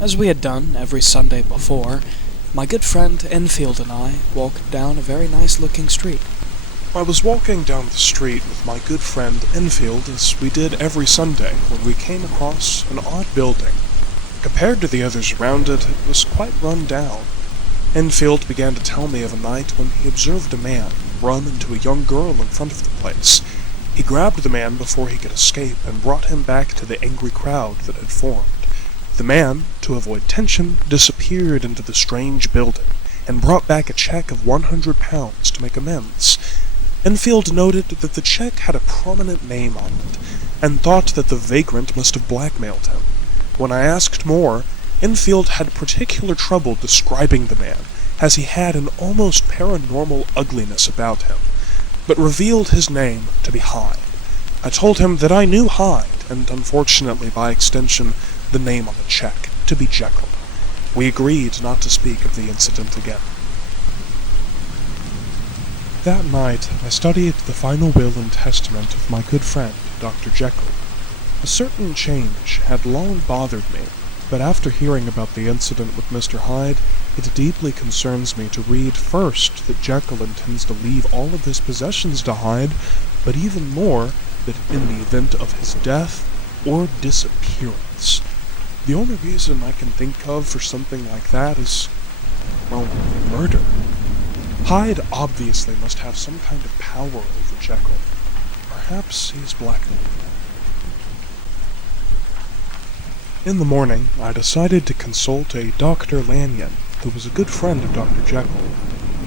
As we had done every Sunday before, my good friend Enfield and I walked down a very nice-looking street. I was walking down the street with my good friend Enfield as we did every Sunday when we came across an odd building. Compared to the others around it, it was quite run down. Enfield began to tell me of a night when he observed a man run into a young girl in front of the place. He grabbed the man before he could escape and brought him back to the angry crowd that had formed. The man, to avoid tension, disappeared into the strange building and brought back a check of £100 to make amends. Enfield noted that the check had a prominent name on it, and thought that the vagrant must have blackmailed him. When I asked more, Enfield had particular trouble describing the man, as he had an almost paranormal ugliness about him, but revealed his name to be Hyde. I told him that I knew Hyde, and unfortunately by extension, the name on the check, to be Jekyll. We agreed not to speak of the incident again. That night, I studied the final will and testament of my good friend, Dr. Jekyll. A certain change had long bothered me, but after hearing about the incident with Mr. Hyde, it deeply concerns me to read first that Jekyll intends to leave all of his possessions to Hyde, but even more, that in the event of his death or disappearance. The only reason I can think of for something like that is, well, murder. Hyde obviously must have some kind of power over Jekyll. Perhaps he's blackmailed him. In the morning, I decided to consult a Dr. Lanyon, who was a good friend of Dr. Jekyll.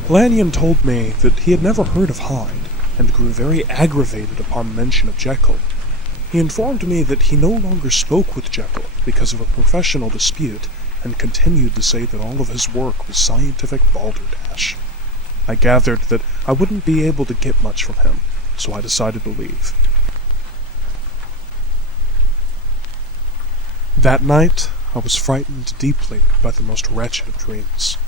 Lanyon told me that he had never heard of Hyde, and grew very aggravated upon mention of Jekyll. He informed me that he no longer spoke with Jekyll because of a professional dispute, and continued to say that all of his work was scientific balderdash. I gathered that I wouldn't be able to get much from him, so I decided to leave. That night, I was frightened deeply by the most wretched of dreams.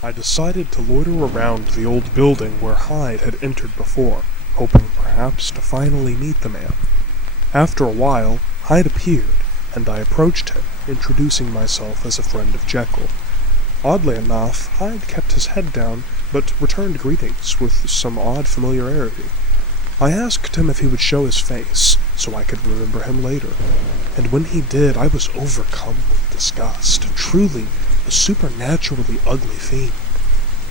I decided to loiter around the old building where Hyde had entered before, hoping perhaps to finally meet the man. After a while, Hyde appeared, and I approached him, introducing myself as a friend of Jekyll. Oddly enough, Hyde kept his head down, but returned greetings with some odd familiarity. I asked him if he would show his face, so I could remember him later, and when he did, I was overcome with disgust. Truly, a supernaturally ugly fiend.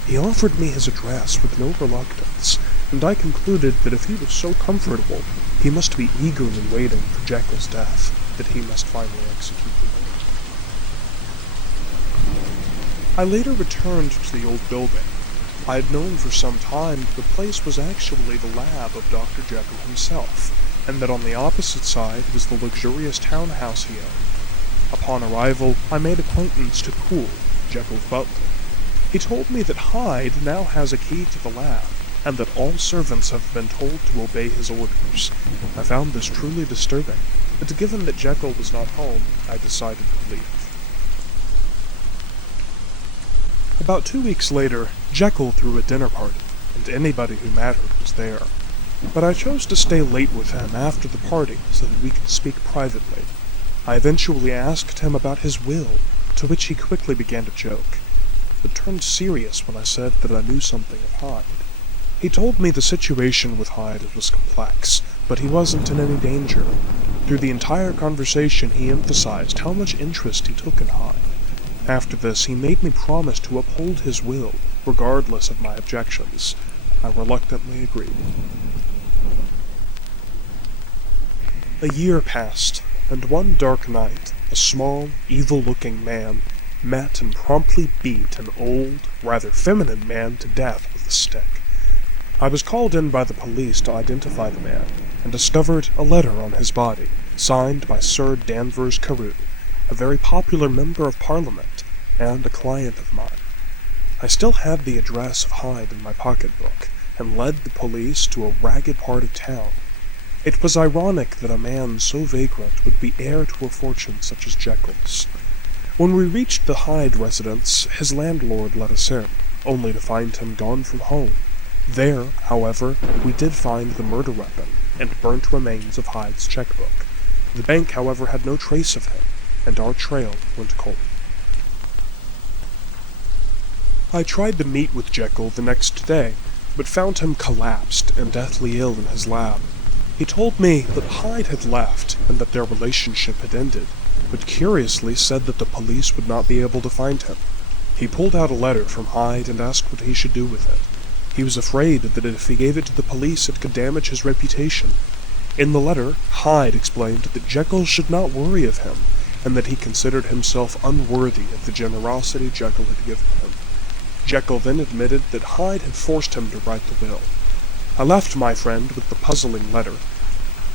He offered me his address with no reluctance, and I concluded that if he was so comfortable, he must be eagerly waiting for Jekyll's death, that he must finally execute the will. I later returned to the old building. I had known for some time that the place was actually the lab of Dr. Jekyll himself, and that on the opposite side was the luxurious townhouse he owned. Upon arrival, I made acquaintance to Poole, Jekyll's butler. He told me that Hyde now has a key to the lab, and that all servants have been told to obey his orders. I found this truly disturbing, but given that Jekyll was not home, I decided to leave. About 2 weeks later, Jekyll threw a dinner party, and anybody who mattered was there. But I chose to stay late with him after the party so that we could speak privately. I eventually asked him about his will, to which he quickly began to joke, but turned serious when I said that I knew something of Hyde. He told me the situation with Hyde was complex, but he wasn't in any danger. Through the entire conversation he emphasized how much interest he took in Hyde. After this, he made me promise to uphold his will, regardless of my objections. I reluctantly agreed. A year passed, and one dark night, a small, evil-looking man met and promptly beat an old, rather feminine man to death with a stick. I was called in by the police to identify the man, and discovered a letter on his body, signed by Sir Danvers Carew, a very popular member of Parliament, and a client of mine. I still had the address of Hyde in my pocketbook, and led the police to a ragged part of town. It was ironic that a man so vagrant would be heir to a fortune such as Jekyll's. When we reached the Hyde residence, his landlord let us in, only to find him gone from home. There, however, we did find the murder weapon and burnt remains of Hyde's checkbook. The bank, however, had no trace of him, and our trail went cold. I tried to meet with Jekyll the next day, but found him collapsed and deathly ill in his lab. He told me that Hyde had left and that their relationship had ended, but curiously said that the police would not be able to find him. He pulled out a letter from Hyde and asked what he should do with it. He was afraid that if he gave it to the police it could damage his reputation. In the letter, Hyde explained that Jekyll should not worry of him, and that he considered himself unworthy of the generosity Jekyll had given him. Jekyll then admitted that Hyde had forced him to write the will. I left my friend with the puzzling letter.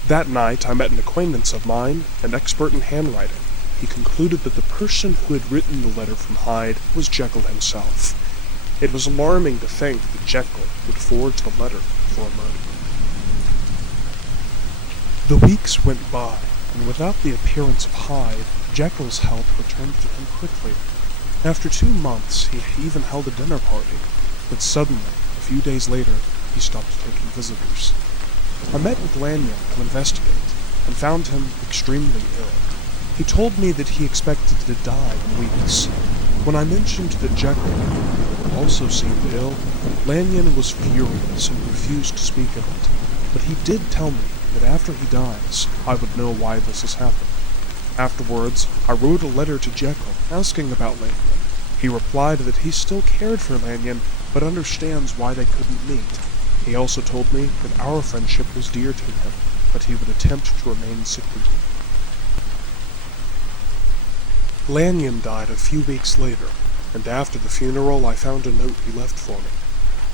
That night I met an acquaintance of mine, an expert in handwriting. He concluded that the person who had written the letter from Hyde was Jekyll himself. It was alarming to think that Jekyll would forge the letter for a murder. The weeks went by, and without the appearance of Hyde, Jekyll's health returned to him quickly. After 2 months, he even held a dinner party, but suddenly, a few days later, he stopped taking visitors. I met with Lanyon to investigate, and found him extremely ill. He told me that he expected to die in weeks. When I mentioned that Jekyll also seemed ill, Lanyon was furious and refused to speak of it, but he did tell me that after he dies, I would know why this has happened. Afterwards, I wrote a letter to Jekyll asking about Lanyon. He replied that he still cared for Lanyon, but understands why they couldn't meet. He also told me that our friendship was dear to him, but he would attempt to remain secretive. Lanyon died a few weeks later, and after the funeral I found a note he left for me.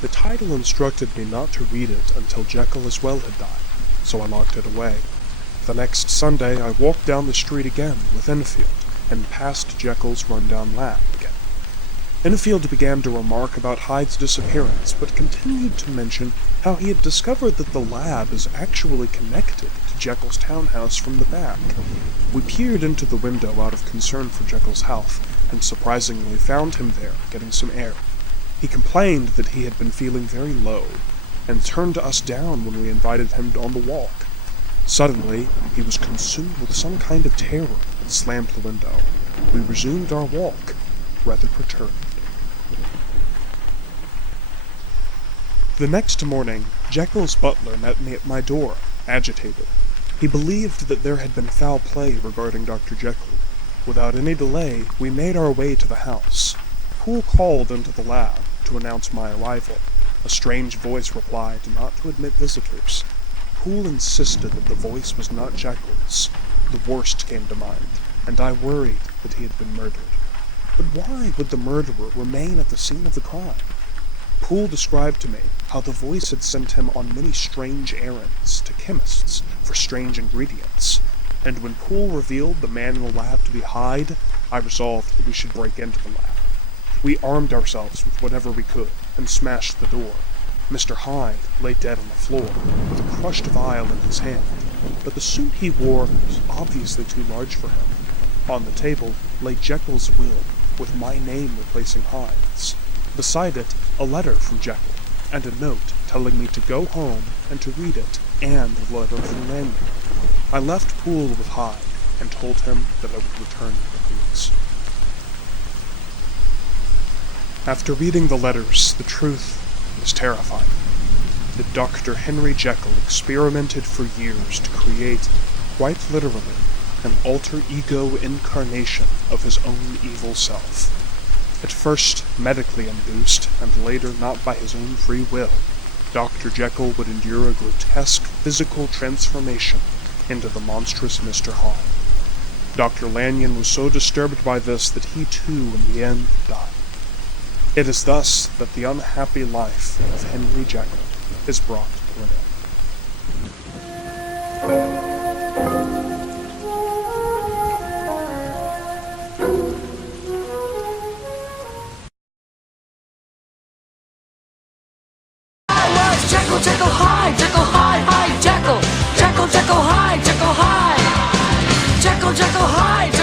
The title instructed me not to read it until Jekyll as well had died, so I locked it away. The next Sunday I walked down the street again with Enfield, and passed Jekyll's rundown lab again. Enfield began to remark about Hyde's disappearance, but continued to mention how he had discovered that the lab is actually connected to Jekyll's townhouse from the back. We peered into the window out of concern for Jekyll's health, and surprisingly found him there, getting some air. He complained that he had been feeling very low, and turned us down when we invited him on the walk. Suddenly, he was consumed with some kind of terror and slammed the window. We resumed our walk, rather perturbed. The next morning, Jekyll's butler met me at my door, agitated. He believed that there had been foul play regarding Dr. Jekyll. Without any delay, we made our way to the house. Poole called into the lab to announce my arrival. A strange voice replied not to admit visitors. Poole insisted that the voice was not Jekyll's. The worst came to mind, and I worried that he had been murdered. But why would the murderer remain at the scene of the crime? Poole described to me how the voice had sent him on many strange errands to chemists for strange ingredients, and when Poole revealed the man in the lab to be Hyde, I resolved that we should break into the lab. We armed ourselves with whatever we could and smashed the door. Mr. Hyde lay dead on the floor, with a crushed vial in his hand, but the suit he wore was obviously too large for him. On the table lay Jekyll's will, with my name replacing Hyde's. Beside it, a letter from Jekyll, and a note telling me to go home and to read it, and a letter from Lanyon. I left Poole with Hyde, and told him that I would return to the police. After reading the letters, the truth was terrifying. That Dr. Henry Jekyll experimented for years to create, quite literally, an alter ego incarnation of his own evil self. At first medically induced, and later not by his own free will, Dr. Jekyll would endure a grotesque physical transformation into the monstrous Mr. Hyde. Dr. Lanyon was so disturbed by this that he too, in the end, died. It is thus that the unhappy life of Henry Jekyll is brought to an end. I was hide